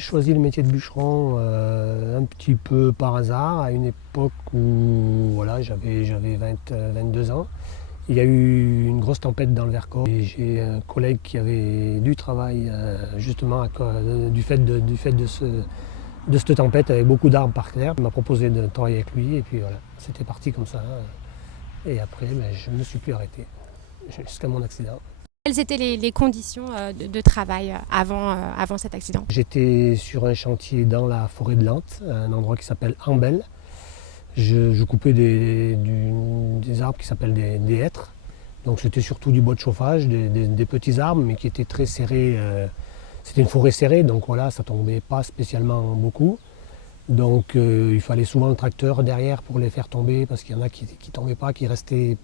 choisi le métier de bûcheron un petit peu par hasard, à une époque où voilà, j'avais 22 ans. Il y a eu une grosse tempête dans le Vercors et j'ai un collègue qui avait du travail justement du fait de cette tempête avec beaucoup d'arbres par terre. Il m'a proposé de travailler avec lui et puis voilà, c'était parti comme ça. Et après, je ne me suis plus arrêté jusqu'à mon accident. Quelles étaient les conditions de travail avant cet accident? J'étais sur un chantier dans la forêt de Lente, un endroit qui s'appelle Ambel. Je coupais des arbres qui s'appellent des hêtres. Donc c'était surtout du bois de chauffage, des petits arbres, mais qui étaient très serrés. C'était une forêt serrée, donc voilà, ça tombait pas spécialement beaucoup. Donc il fallait souvent le tracteur derrière pour les faire tomber, parce qu'il y en a qui ne tombaient pas, qui restaient,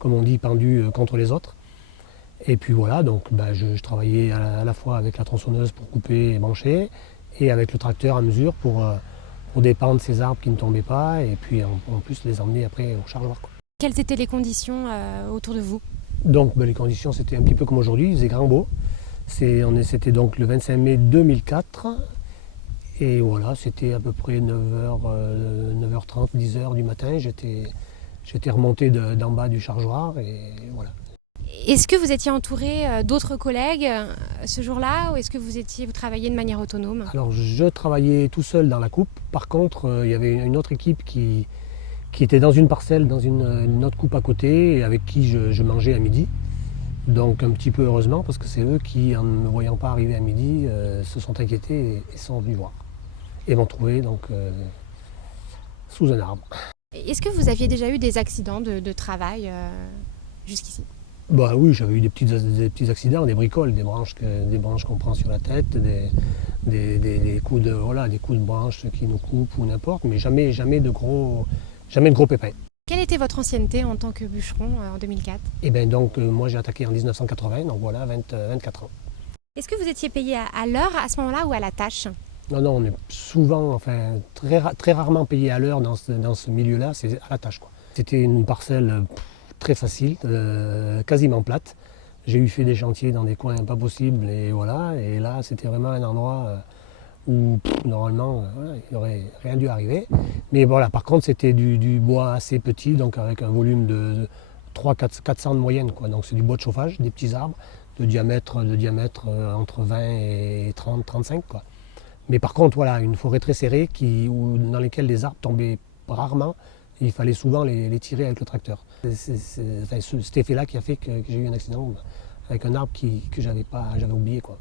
comme on dit, pendus contre les autres. Et puis voilà, donc je travaillais à la fois avec la tronçonneuse pour couper et brancher, et avec le tracteur à mesure pour dépendre ces arbres qui ne tombaient pas, et puis en plus les emmener après au chargeoir, quoi. Quelles étaient les conditions autour de vous? Donc les conditions, c'était un petit peu comme aujourd'hui, il faisait grand beau. C'était donc le 25 mai 2004, et voilà, c'était à peu près 9h, 9h30, 10h du matin. J'étais remonté d'en bas du chargeoir, et voilà. Est-ce que vous étiez entouré d'autres collègues ce jour-là, ou est-ce que vous travailliez de manière autonome? Alors je travaillais tout seul dans la coupe. Par contre, il y avait une autre équipe qui était dans une parcelle, dans une autre coupe à côté, et avec qui je mangeais à midi. Donc un petit peu heureusement, parce que c'est eux qui, en ne me voyant pas arriver à midi, se sont inquiétés et sont venus voir. Et m'ont trouvé donc sous un arbre. Est-ce que vous aviez déjà eu des accidents de travail jusqu'ici? Bah oui, j'avais eu des petits accidents, des bricoles, des branches qu'on prend sur la tête, des coups de branches qui nous coupent ou n'importe, mais jamais de gros pépins. Quelle était votre ancienneté en tant que bûcheron en 2004? Et bien donc moi j'ai attaqué en 1980, donc voilà, 24 ans. Est-ce que vous étiez payé à l'heure à ce moment-là ou à la tâche? Non, on est souvent, enfin très rarement payé à l'heure dans ce milieu-là, c'est à la tâche, quoi. C'était une parcelle très facile, quasiment plate. J'ai eu fait des chantiers dans des coins pas possibles, et voilà, et là c'était vraiment un endroit où normalement voilà, il n'y aurait rien dû arriver. Mais voilà, par contre c'était du bois assez petit, donc avec un volume de 400 de moyenne, quoi. Donc c'est du bois de chauffage, des petits arbres de diamètre entre 20 et 35, quoi. Mais par contre, voilà, une forêt très serrée dans laquelle les arbres tombaient rarement. Et il fallait souvent les tirer avec le tracteur. C'est cet effet-là qui a fait que j'ai eu un accident avec un arbre que j'avais oublié, quoi.